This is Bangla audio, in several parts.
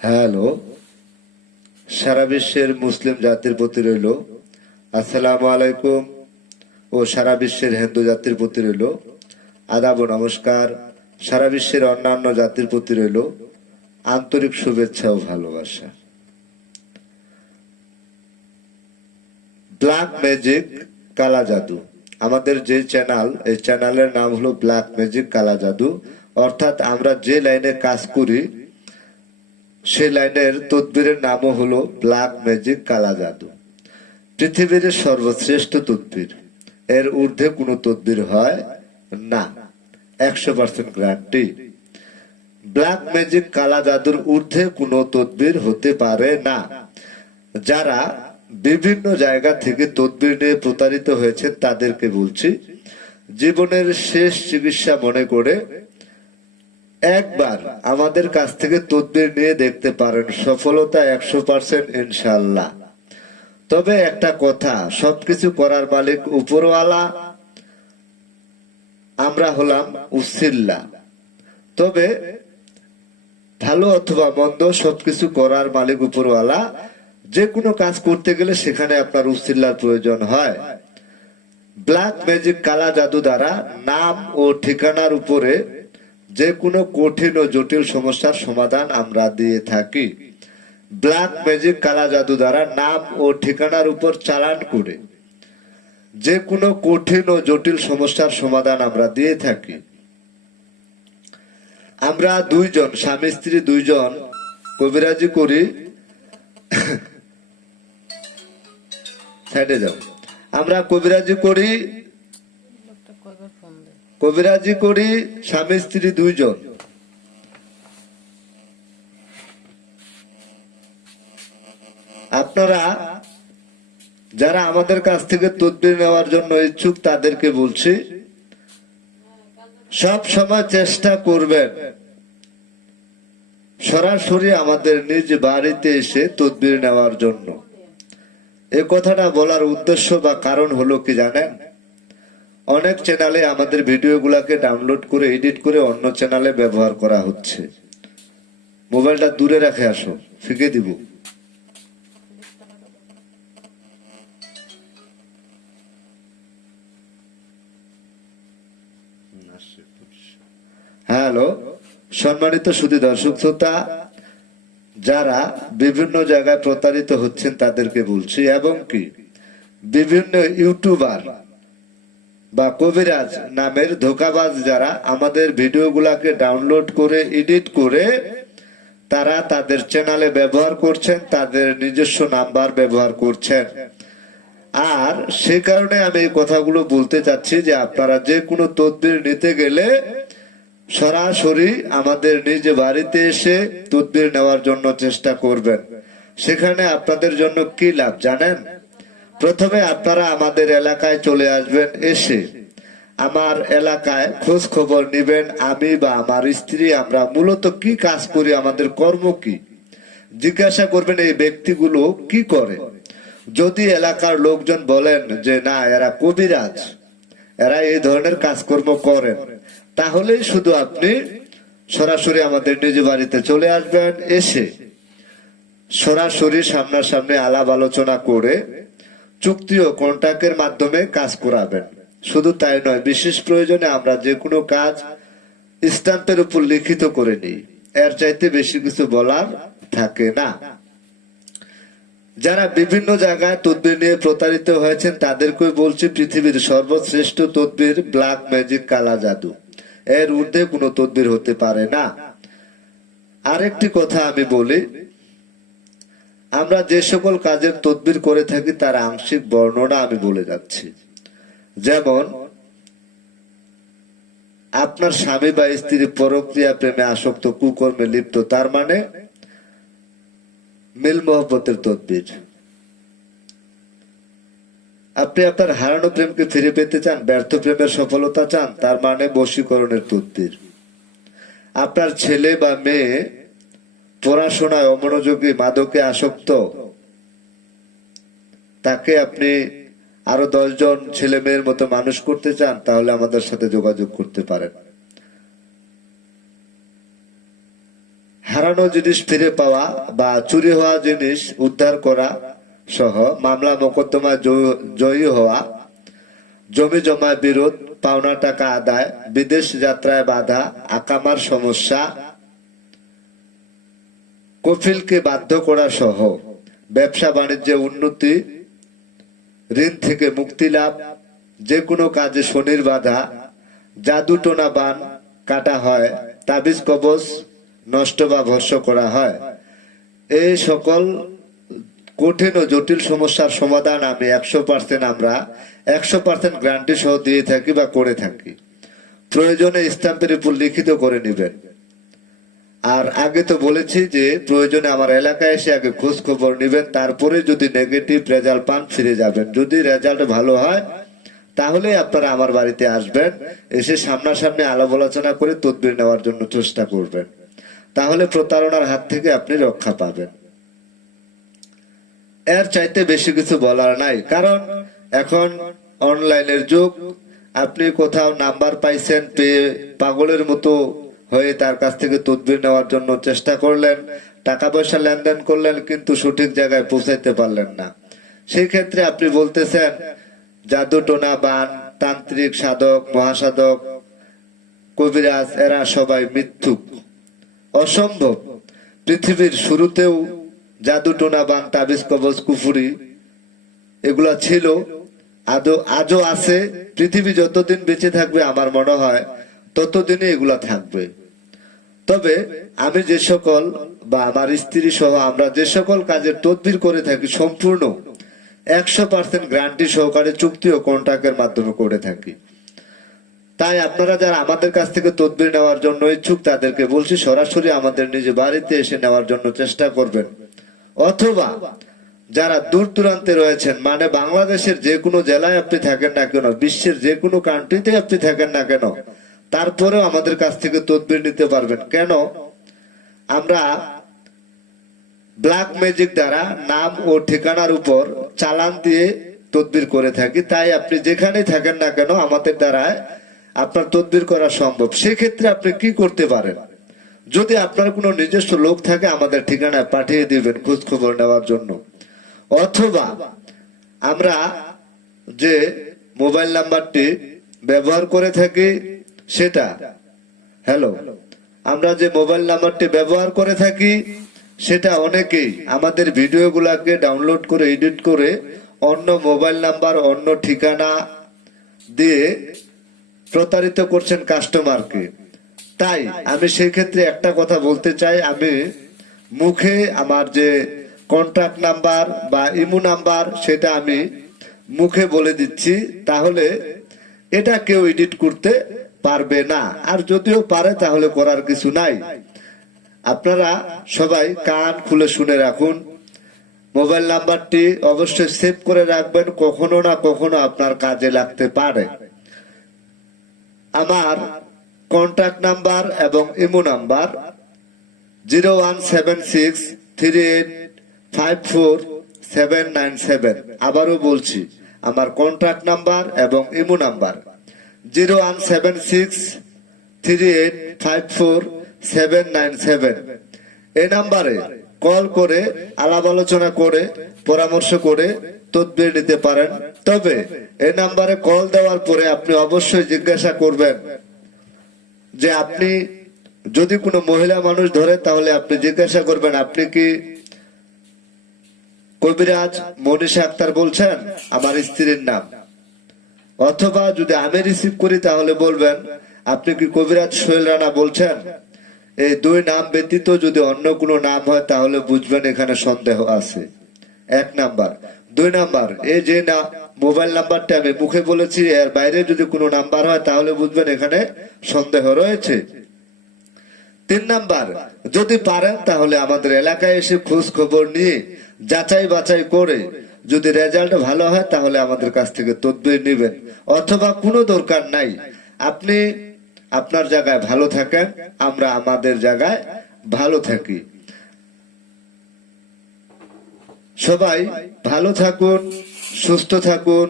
হ্যালো, সারা বিশ্বের মুসলিম জাতির প্রতি রইল আসসালামু আলাইকুম ও সারা বিশ্বের হিন্দু জাতির প্রতি রইল আদাব ও নমস্কার। সারা বিশ্বের অন্যান্য জাতির প্রতি রইল আন্তরিক শুভেচ্ছা ও ভালোবাসা। ব্ল্যাক ম্যাজিক কালা জাদু, আমাদের যে চ্যানেল, এই চ্যানেলের নাম হলো ব্ল্যাক ম্যাজিক কালা জাদু। অর্থাৎ আমরা যে লাইনে কাজ করি সেই লাইনের তদবিরের নামও হলো ব্ল্যাক ম্যাজিক কালা জাদু। পৃথিবীর সর্বশ্রেষ্ঠ তদবির, এর ঊর্ধ্বে কোনো তদবির হয় না, 100% গ্যারান্টি। ব্ল্যাক ম্যাজিক কালা জাদুর ঊর্ধ্বে কোনো তদবির হতে পারে না। যারা বিভিন্ন জায়গা থেকে তদবির নিয়ে প্রতারিত হয়েছে তাদেরকে বলছি, জীবনের শেষ চিকিৎসা মনে করে একবার আমাদের কাছ থেকে তদবির নিয়ে দেখতে পারেন, সফলতা 100% ইনশাআল্লাহ। তবে একটা কথা, সবকিছু করার মালিক উপরওয়ালা, আমরা হলাম উসিল্লা। তবে ভালো অথবা মন্দ সবকিছু করার মালিক উপরওয়ালা। যে কোনো কাজ করতে গেলে সেখানে আপনার উসিল্লার প্রয়োজন হয়। ব্ল্যাক ম্যাজিক কালা জাদু দ্বারা নাম ও ঠিকানার উপরে যে কোনো কঠিন ও জটিল সমস্যার সমাধান আমরা দিয়ে থাকি। ব্ল্যাক ম্যাজিক কালা জাদু দ্বারা নাম ও ঠিকানার উপর চালান করে যে কোনো কঠিন ও জটিল সমস্যার সমাধান আমরা দিয়ে থাকি। আমরা দুইজন, স্বামী স্ত্রী দুইজন কবিরাজি করি। সাইডে যাও। আমরা কবিরাজি করি স্বামী স্ত্রী দুইজন। আপনারা যারা আমাদের কাছ থেকে তদবির নেওয়ার জন্য ইচ্ছুক তাদেরকে বলছি, সব সময় চেষ্টা করবেন সরাসরি আমাদের নিজ বাড়িতে এসে তদবির নেওয়ার জন্য। এ কথাটা বলার উদ্দেশ্য বা কারণ হলো কি জানেন, অনেক চ্যানেলে আমাদের ভিডিওগুলোকে ডাউনলোড করে এডিট করে অন্য চ্যানেলে ব্যবহার করা হচ্ছে। মোবাইলটা দূরে রেখে আসো, ফিকে দিব। হ্যালো, সম্মানিত সুধী দর্শক শ্রোতা, যারা বিভিন্ন জায়গায় প্রতারিত হচ্ছেন তাদেরকে বলছি, এবং কি বিভিন্ন ইউটিউবার বা কবিরাজ নামের ধোকাবাজ যারা আমাদের ভিডিওগুলাকে ডাউনলোড করে এডিট করে তারা তাদের চ্যানেলে ব্যবহার করছেন, তাদের নিজস্ব নাম্বার ব্যবহার করছেন। আর সে কারণে আমি এই কথাগুলো বলতে চাচ্ছি যে আপনারা যে কোনো তদবির নিতে গেলে সরাসরি আমাদের নিজ বাড়িতে এসে তদবির নেওয়ার জন্য চেষ্টা করবেন। সেখানে আপনাদের জন্য কি লাভ জানেন? প্রথমে আপনারা আমাদের এলাকায় চলে আসবেন, এসে আমার এলাকায় খোঁজ খবর নিবেন। আমি বা আমার স্ত্রী আমরা মূলত কি কাজ করি, আমাদের কর্ম কি, জিজ্ঞাসা করবেন এই ব্যক্তিগুলো কি করে। যদি এলাকার লোকজন বলেন যে না এরা কবিরাজ, এরা এই ধরনের কাজকর্ম করেন, তাহলেই শুধু আপনি সরাসরি আমাদের নিজ বাড়িতে চলে আসবেন। এসে সরাসরি সামনাসামনি আলাপ আলোচনা করে চুক্তি ও কন্ট্রাক্টের মাধ্যমে কাজ করাবেন। শুধু তাই নয়, বিশেষ প্রয়োজনে আমরা যে কোনো কাজ স্ট্যাম্পের উপর লিখিত করে নিই। এর চাইতে বেশি কিছু বলার থাকে না। যারা বিভিন্ন জায়গায় তদবির নিয়ে প্রতারিত হয়েছেন তাদেরকে বলছি, পৃথিবীর সর্বশ্রেষ্ঠ তদবির ব্ল্যাক ম্যাজিক কালা জাদু, এর ঊর্ধ্বে কোনো তদবির হতে পারে না। আরেকটি কথা আমি বলি, আমরা যে সকল কাজের তদবির করে থাকি তার আংশিক বর্ণনা আমি বলে যাচ্ছি। যেমন আপনার স্বামী বা স্ত্রী পরক্রিয়া প্রেমে আসক্ত, কুকর্মে লিপ্ত, তার মানে মিল মোহব্বতের তদবির। আপনি আপনার হারানো প্রেমকে ফিরে পেতে চান, ব্যর্থ প্রেমের সফলতা চান, তার মানে বশীকরণের তদবির। আপনার ছেলে বা মেয়ে পড়াশোনায় অমনোযোগী, মাদকে আসক্ত, তাকে আপনি আরো 10 জন ছেলে মেয়ের মতো মানুষ করতে চান, তাহলে আমাদের সাথে যোগাযোগ করতে পারেন। হারানো জিনিস ফিরে পাওয়া বা চুরি হওয়া জিনিস উদ্ধার করা সহ মামলা মোকদ্দমায় জয়ী হওয়া, জমি জমায় বিরোধ, পাওনা টাকা আদায়, বিদেশ যাত্রায় বাধা, আকামার সমস্যা, কফিলকে বাধ্য করা সহ ব্যবসা বাণিজ্যে উন্নতি, ঋণ থেকে মুক্তি লাভ, যে কোনো কাজে শনির বাধা, জাদু টোনা বান কাটা হয়, তাবিজ কবজ নষ্ট বা ভস্ম করা হয়। এই সকল কঠিন ও জটিল সমস্যার সমাধান আমি 100% আমরা 100% গ্যারান্টি সহ দিয়ে থাকি বা করে থাকি। প্রয়োজনে স্ট্যাম্পের উপর লিখিত করে নেবেন। আর আগে তো বলেছি যে প্রয়োজনে আমার এলাকায় এসে আগে খোঁজ খবর নেবেন, তারপরে যদি নেগেটিভ রেজাল্ট পান ফিরে যাবেন। যদি রেজাল্ট ভালো হয় তাহলে আপনারা আমার বাড়িতে আসবেন, এসে সামনাসামনি আলাপ আলোচনা করে তদবির নেওয়ার জন্য চেষ্টা করবেন। তাহলে প্রতারণার হাত থেকে আপনি রক্ষা পাবেন। এর চাইতে বেশি কিছু বলার নাই, কারণ এখন অনলাইনের যুগ। আপনি কোথাও নাম্বার পাইছেন, পেয়ে পাগলের মতো হয়ে তার কাছ থেকে তদবির নেওয়ার জন্য চেষ্টা করলেন, টাকা পয়সা লেনদেন করলেন, কিন্তু সঠিক জায়গায় পৌঁছাইতে পারলেন না। সেই ক্ষেত্রে আপনি বলতেছেন জাদু টোনা বান, তান্ত্রিক, সাধক, মহাসাধক, কবিরাজ এরা সবাই মিথ্যুক, অসম্ভব। পৃথিবীর শুরুতেও জাদু টোনা বান, তাবিজ কবজ, কুফুরি এগুলা ছিল, আজও আছে। পৃথিবী যতদিন বেঁচে থাকবে আমার মনে হয় ততদিনই এগুলা থাকবে। তবে আমি যে সকল বা আমার স্ত্রী সহ আমরা যে সকল কাজের তদবির করে থাকি সম্পূর্ণ 100% গ্যারান্টি সহকারে চুক্তি ও কন্ট্রাক্টের মাধ্যমে করে থাকি। তাই আপনারা যারা আমাদের কাছ থেকে তদবির নেওয়ার জন্য ইচ্ছুক তাদেরকে বলছি সরাসরি আমাদের নিজ বাড়িতে এসে নেওয়ার জন্য চেষ্টা করবেন। অথবা যারা দূর দূরান্তে রয়েছেন, মানে বাংলাদেশের যে কোনো জেলায় আপনি থাকেন না কেন, বিশ্বের যে কোনো কান্ট্রিতে আপনি থাকেন না কেন, তারপরেও আমাদের কাছ থেকে তদবির নিতে পারবেন। কেন? আমরা ব্ল্যাক ম্যাজিক দ্বারা নাম ও ঠিকানার উপর চালান দিয়ে তদবির করে থাকি। তাই আপনি যেখানেই থাকেন না কেন আমাদের দ্বারা আপনার তদবির করা সম্ভব। সেক্ষেত্রে আপনি কি করতে পারেন, যদি আপনার কোনো নিজস্ব লোক থাকে আমাদের ঠিকানায় পাঠিয়ে দিবেন খোঁজ খবর নেওয়ার জন্য। অথবা আমরা যে মোবাইল নাম্বারটি ব্যবহার করে থাকি সেটা, হ্যালো, আমরা যে মোবাইল নাম্বারটি ব্যবহার করে থাকি সেটা অনেকেই আমাদের ভিডিওগুলোকে ডাউনলোড করে এডিট করে অন্য মোবাইল নাম্বার, অন্য ঠিকানা দিয়ে প্রতারিত করছেন কাস্টমারকে। তাই আমি সেই ক্ষেত্রে একটা কথা বলতে চাই, আমি মুখে আমার যে কন্ট্যাক্ট নাম্বার বা ইমো নাম্বার সেটা আমি মুখে বলে দিচ্ছি, তাহলে এটা কেউ এডিট করতে পারবে না। আর যদিও পারে তাহলে করার কিছু নাই। আপনারা সবাই কান খুলে শুনে রাখুন। মোবাইল নাম্বারটি অবশ্যই সেভ করে রাখবেন, কখনো না কখনো আপনার কাজে লাগতে পারে। আমার কন্ট্যাক্ট নাম্বার এবং ইমো নাম্বার 01763854797। আবারও বলছি, আমার কন্ট্যাক্ট নাম্বার এবং ইমো নাম্বার 01763854797। এই নাম্বারে কল করে আলাপ আলোচনা করে পরামর্শ করে তদবির নিতে পারেন। তবে এই নাম্বারে কল দেওয়ার পরে আপনি অবশ্যই জিজ্ঞাসা করবেন যে, আপনি যদি কোনো মহিলা মানুষ ধরে তাহলে আপনি জিজ্ঞাসা করবেন আপনি কি কবিরাজ মনীষা আক্তার বলছেন, আমার স্ত্রীর নাম। অথবা যদি আমি রিসিভ করি তাহলে বলবেন আপনি কি কবিরাজ সোহেল রানা বলছেন। এই দুই নাম ব্যতীত যদি অন্য কোনো নাম হয় তাহলে বুঝবেন এখানে সন্দেহ আছে। 1 নাম্বার। 2 নাম্বার, এই যে না মোবাইল নাম্বারটা আমি মুখে বলেছি এর বাইরে যদি কোনো নাম্বার হয় তাহলে বুঝবেন এখানে সন্দেহ রয়েছে। 3 নাম্বার, যদি পারেন তাহলে আমাদের এলাকায় এসে খোঁজ খবর নিয়ে যাচাই বাছাই করে যদি রেজাল্ট ভালো হয় তাহলে আমাদের কাছ থেকে তদবির নেবেন। অথবা কোনো দরকার নাই, আপনি আপনার জায়গায় ভালো থাকেন, আমরা আমাদের জায়গায় ভালো থাকি। সবাই ভালো থাকুন, সুস্থ থাকুন,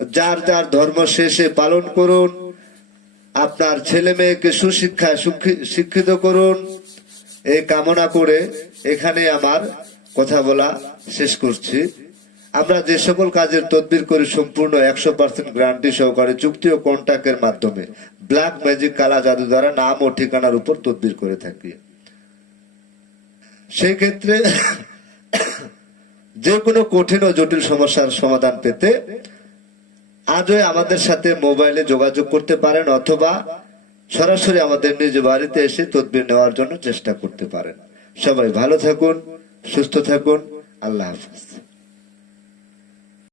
যার যার ধর্ম শেষে পালন করুন, আপনার ছেলে মেয়েকে সুশিক্ষায় শিক্ষিত করুন, এই কামনা করে এখানে আমার কথা বলা শেষ করছি। আমরা যে সকল কাজের তদবির করি সম্পূর্ণ 100% গ্যারান্টি সহকারে চুক্তি ও কন্ট্যাক্টের মাধ্যমে ব্ল্যাক ম্যাজিক কালা জাদু দ্বারা নাম ও ঠিকানার উপর তদবির করে থাকি। সেই ক্ষেত্রে যে কোনো কঠিন ও জটিল সমস্যার সমাধান পেতে আজই আমাদের সাথে মোবাইলে যোগাযোগ করতে পারেন অথবা সরাসরি আমাদের নিজ বাড়িতে এসে তদবির নেওয়ার জন্য চেষ্টা করতে পারেন। সবাই ভালো থাকুন, সুস্থ থাকুন। আল্লাহ হাফেজ।